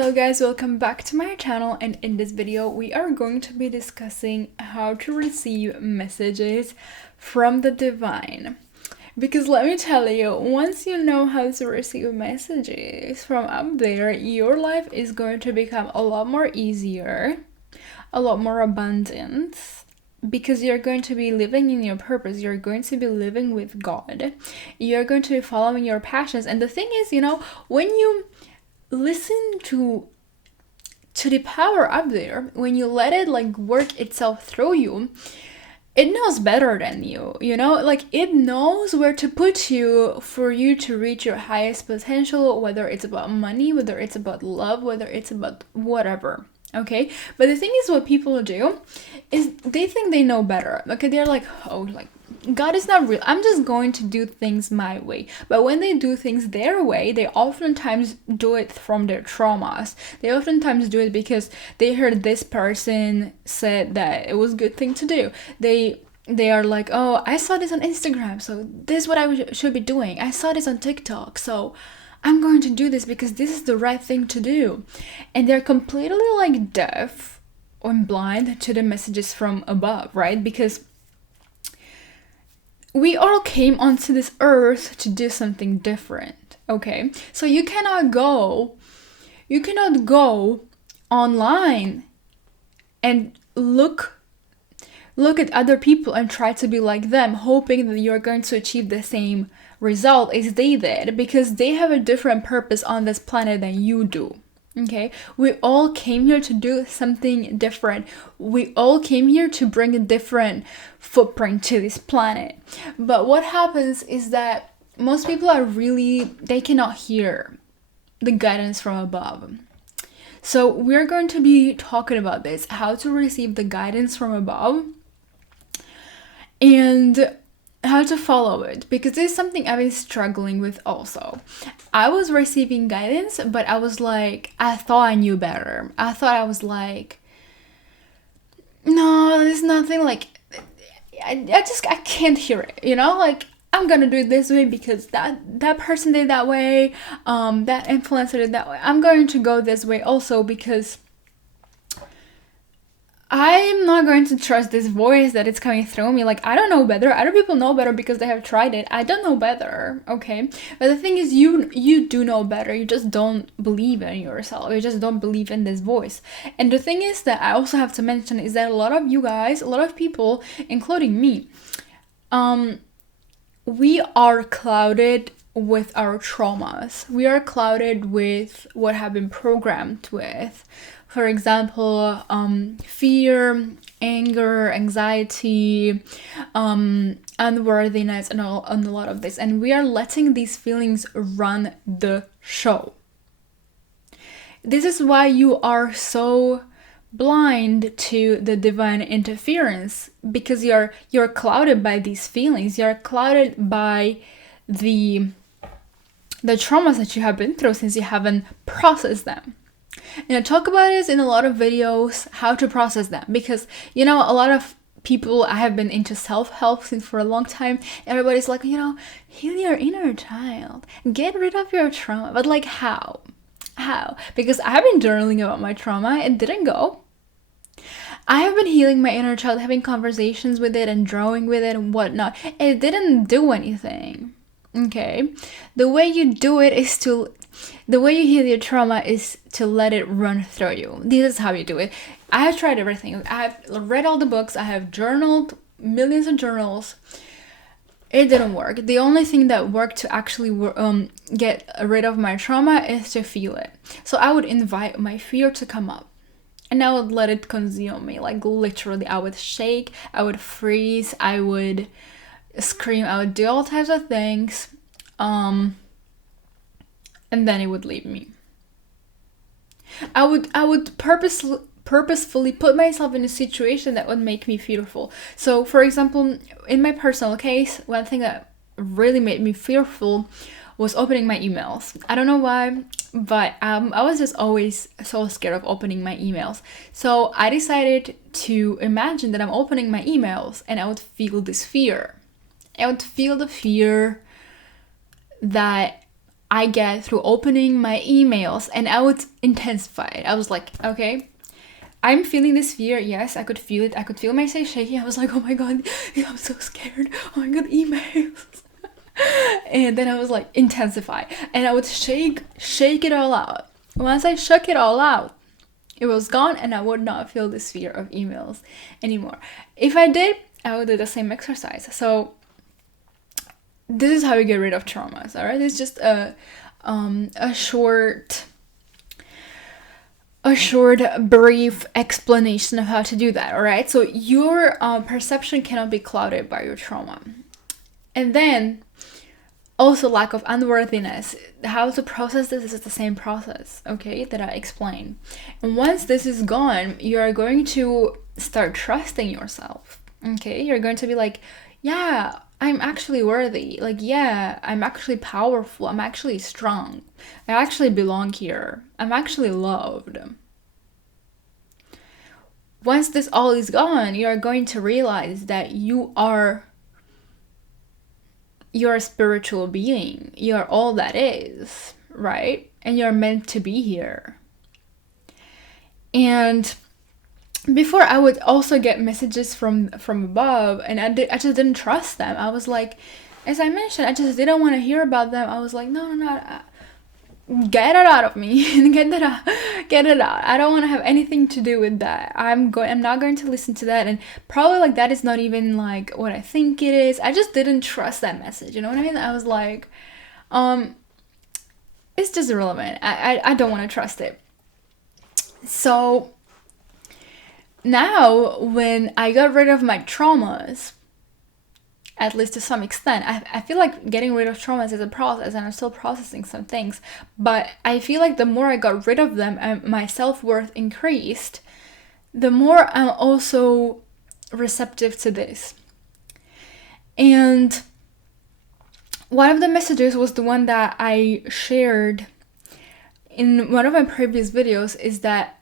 Hello guys, welcome back to my channel, and in this video we are going to be discussing how to receive messages from the divine. Because let me tell you, once you know how to receive messages from up there, your life is going to become a lot more easier, a lot more abundant, because you're going to be living in your purpose. You're going to be living with God. You're going to be following your passions. And the thing is, when you listen to the power up there, when you let it work itself through you, it knows better than you, it knows where to put you for you to reach your highest potential, whether it's about money, whether it's about love, whether it's about whatever. Okay, but the thing is, what people do is they think they know better. Okay, they're like, oh, God is not real, I'm just going to do things my way. But when they do things their way, they oftentimes do it from their traumas. They oftentimes do it because they heard this person said that it was a good thing to do. They are like, oh, I saw this on Instagram, so this is what I should be doing. I saw this on TikTok, so I'm going to do this because this is the right thing to do. And they're completely deaf or blind to the messages from above, right? Because we all came onto this earth to do something different, okay? So you cannot go online and look at other people and try to be like them, hoping that you're going to achieve the same result as they did, because they have a different purpose on this planet than you do. Okay, we all came here to do something different. We all came here to bring a different footprint to this planet. But what happens is that most people they cannot hear the guidance from above. So we're going to be talking about this, how to receive the guidance from above and how to follow it, because this is something I've been struggling with also. I was receiving guidance, but I was like, I thought I knew better. I thought I was like, no, there's nothing, I can't hear it, I'm gonna do it this way because that person did that way, that influencer did that way. I'm going to go this way also because I'm not going to trust this voice that it's coming through me. I don't know better. Other people know better because they have tried it. I don't know better, okay? But the thing is, you do know better. You just don't believe in yourself. You just don't believe in this voice. And the thing is that I also have to mention is that a lot of you guys, a lot of people, including me, we are clouded with our traumas. We are clouded with what have been programmed with. For example, fear, anger, anxiety, unworthiness, and a lot of this. And we are letting these feelings run the show. This is why you are so blind to the divine interference, because you're clouded by these feelings. You're clouded by the traumas that you have been through since you haven't processed them. And I talk about this in a lot of videos, how to process them, because a lot of people, I have been into self-help since for a long time. Everybody's like, heal your inner child, get rid of your trauma. But how? Because I have been journaling about my trauma, it didn't go. I have been healing my inner child, having conversations with it and drawing with it and whatnot. It didn't do anything. Okay, the way you do it is the way you heal your trauma is to let it run through you. This is how you do it. I have tried everything. I have read all the books. I have journaled millions of journals. It didn't work. The only thing that worked to actually get rid of my trauma is to feel it. So I would invite my fear to come up, and I would let it consume me. Literally, I would shake, I would freeze, I would scream, I would do all types of things, and then it would leave me. I would purposefully put myself in a situation that would make me fearful. So, for example, in my personal case, one thing that really made me fearful was opening my emails. I don't know why, but I was just always so scared of opening my emails. So I decided to imagine that I'm opening my emails and I would feel this fear. I would feel the fear that I get through opening my emails, and I would intensify it. I was like, okay, I'm feeling this fear. Yes, I could feel it. I could feel myself shaking. I was like, oh my god, I'm so scared. Oh my god, emails. And then I was like, intensify. And I would shake it all out. Once I shook it all out, it was gone, and I would not feel this fear of emails anymore. If I did, I would do the same exercise. So this is how you get rid of traumas, all right? It's just a short, brief explanation of how to do that, all right? So your perception cannot be clouded by your trauma. And then also lack of unworthiness. How to process this is the same process, okay, that I explained. And once this is gone, you are going to start trusting yourself, okay? You're going to be like, yeah, I'm actually worthy. Like, yeah, I'm actually powerful. I'm actually strong. I actually belong here. I'm actually loved. Once this all is gone, you are going to realize that you're a spiritual being. You're all that is, right? And you're meant to be here. And before, I would also get messages from above, and I just didn't trust them. I was like, as I mentioned, I just didn't want to hear about them. I was like, no, get it out of me. Get it out. I don't want to have anything to do with that. I'm not going to listen to that, and probably like that is not even like what I think it is. I just didn't trust that message, you know what I mean? I was like, it's just irrelevant. I don't want to trust it. So now when I got rid of my traumas, at least to some extent, I feel like getting rid of traumas is a process, and I'm still processing some things, but I feel like the more I got rid of them and my self-worth increased, the more I'm also receptive to this. And one of the messages was the one that I shared in one of my previous videos, is that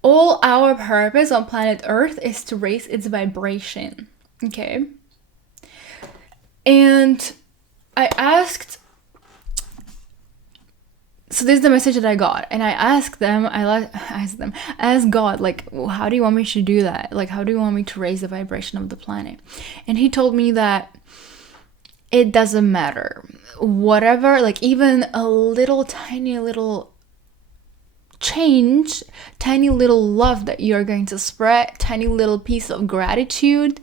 all our purpose on planet Earth is to raise its vibration. Okay. And I asked, so this is the message that I got, and I asked God, like, how do you want me to do that? Like, how do you want me to raise the vibration of the planet? And he told me that it doesn't matter. Whatever, like even a little tiny little change, tiny little love that you're going to spread, tiny little piece of gratitude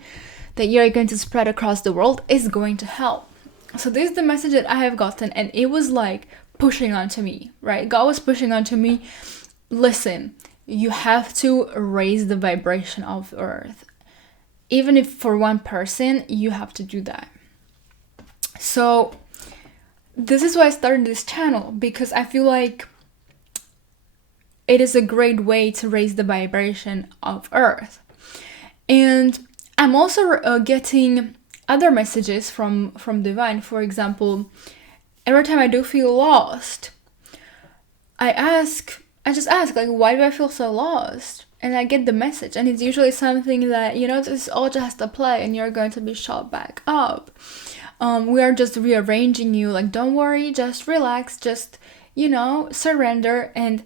that you're going to spread across the world is going to help. So this is the message that I have gotten, and it was like pushing onto me, right? God was pushing onto me, listen, you have to raise the vibration of Earth. Even if for one person, you have to do that. So this is why I started this channel, because I feel like it is a great way to raise the vibration of Earth. And I'm also getting other messages from Divine. For example, every time I do feel lost, I just ask, like, why do I feel so lost? And I get the message, and it's usually something that, this is all just a play, and you're going to be shot back up. We are just rearranging you, like, don't worry, just relax, just, surrender. And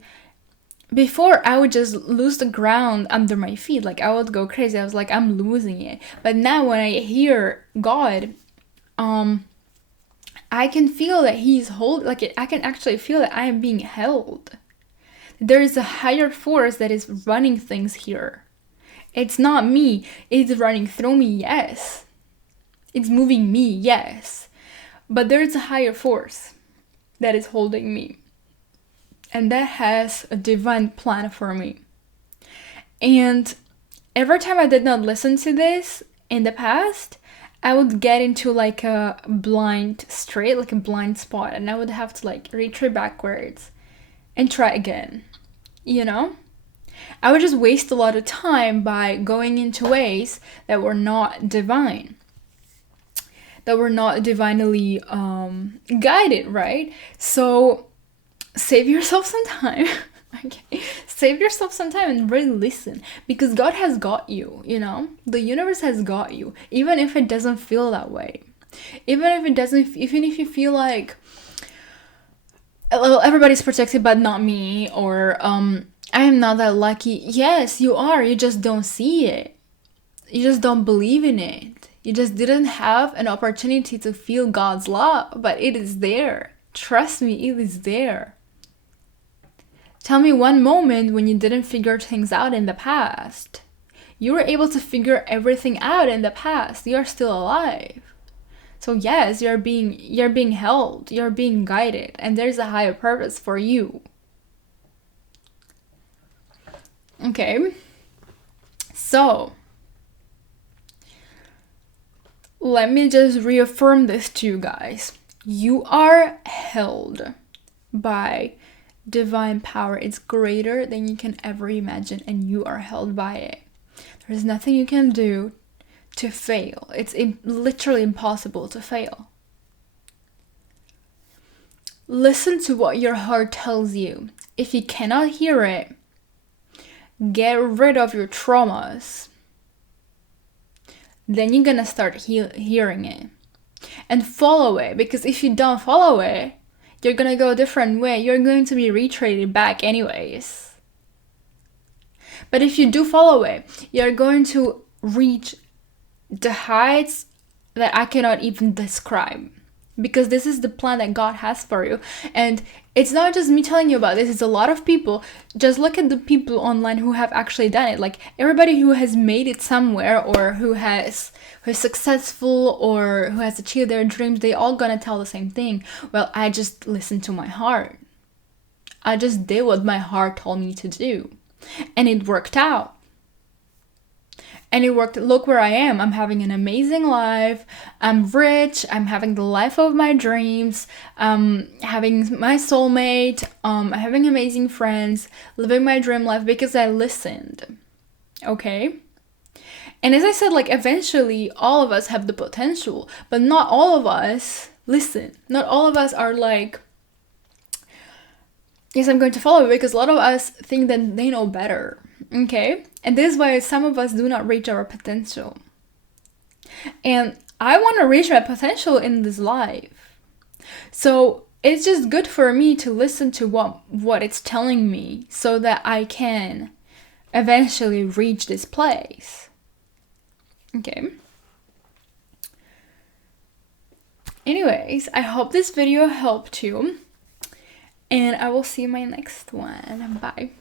before, I would just lose the ground under my feet. Like, I would go crazy. I was like, I'm losing it. But now when I hear God, I can feel that He's I can actually feel that I am being held. There is a higher force that is running things here. It's not me. It's running through me, yes. It's moving me, yes. But there is a higher force that is holding me. And that has a divine plan for me. And every time I did not listen to this in the past, I would get into like a blind spot, and I would have to like retreat backwards and try again. I would just waste a lot of time by going into ways that were not divine, that were not divinely guided, right? So save yourself some time. Okay, save yourself some time and really listen, because God has got you. The universe has got you, even if it doesn't feel that way. Even if it doesn't, even if you feel like, well, everybody's protected but not me, or I am not that lucky. Yes, you are. You just don't see it. You just don't believe in it. You just didn't have an opportunity to feel God's love, but it is there. Trust me, it is there. Tell me one moment when you didn't figure things out in the past. You were able to figure everything out in the past. You are still alive. So yes, you're being held, you're being guided, and there's a higher purpose for you. Okay. So, let me just reaffirm this to you guys. You are held by divine power. It's greater than you can ever imagine, and you are held by it. There's nothing you can do to fail. It's literally impossible to fail. Listen to what your heart tells you. If you cannot hear it, get rid of your traumas. Then you're gonna start hearing it. And follow it, because if you don't follow it, you're gonna go a different way. You're going to be retreated back anyways. But if you do follow it, you're going to reach the heights that I cannot even describe, because this is the plan that God has for you. And it's not just me telling you about this, it's a lot of people. Just look at the people online who have actually done it. Like everybody who has made it somewhere, or who is successful, or who has achieved their dreams, they all gonna tell the same thing. Well, I just listened to my heart. I just did what my heart told me to do, and it worked out. And it worked. Look where I am. I'm having an amazing life. I'm rich. I'm having the life of my dreams. Having my soulmate. Having amazing friends. Living my dream life because I listened. Okay? And as I said, like, eventually all of us have the potential, but not all of us listen. Not all of us are like, yes, I'm going to follow it, because a lot of us think that they know better. Okay? And this is why some of us do not reach our potential. And I want to reach my potential in this life. So it's just good for me to listen to what it's telling me, so that I can eventually reach this place. Okay. Anyways, I hope this video helped you. And I will see you in my next one. Bye.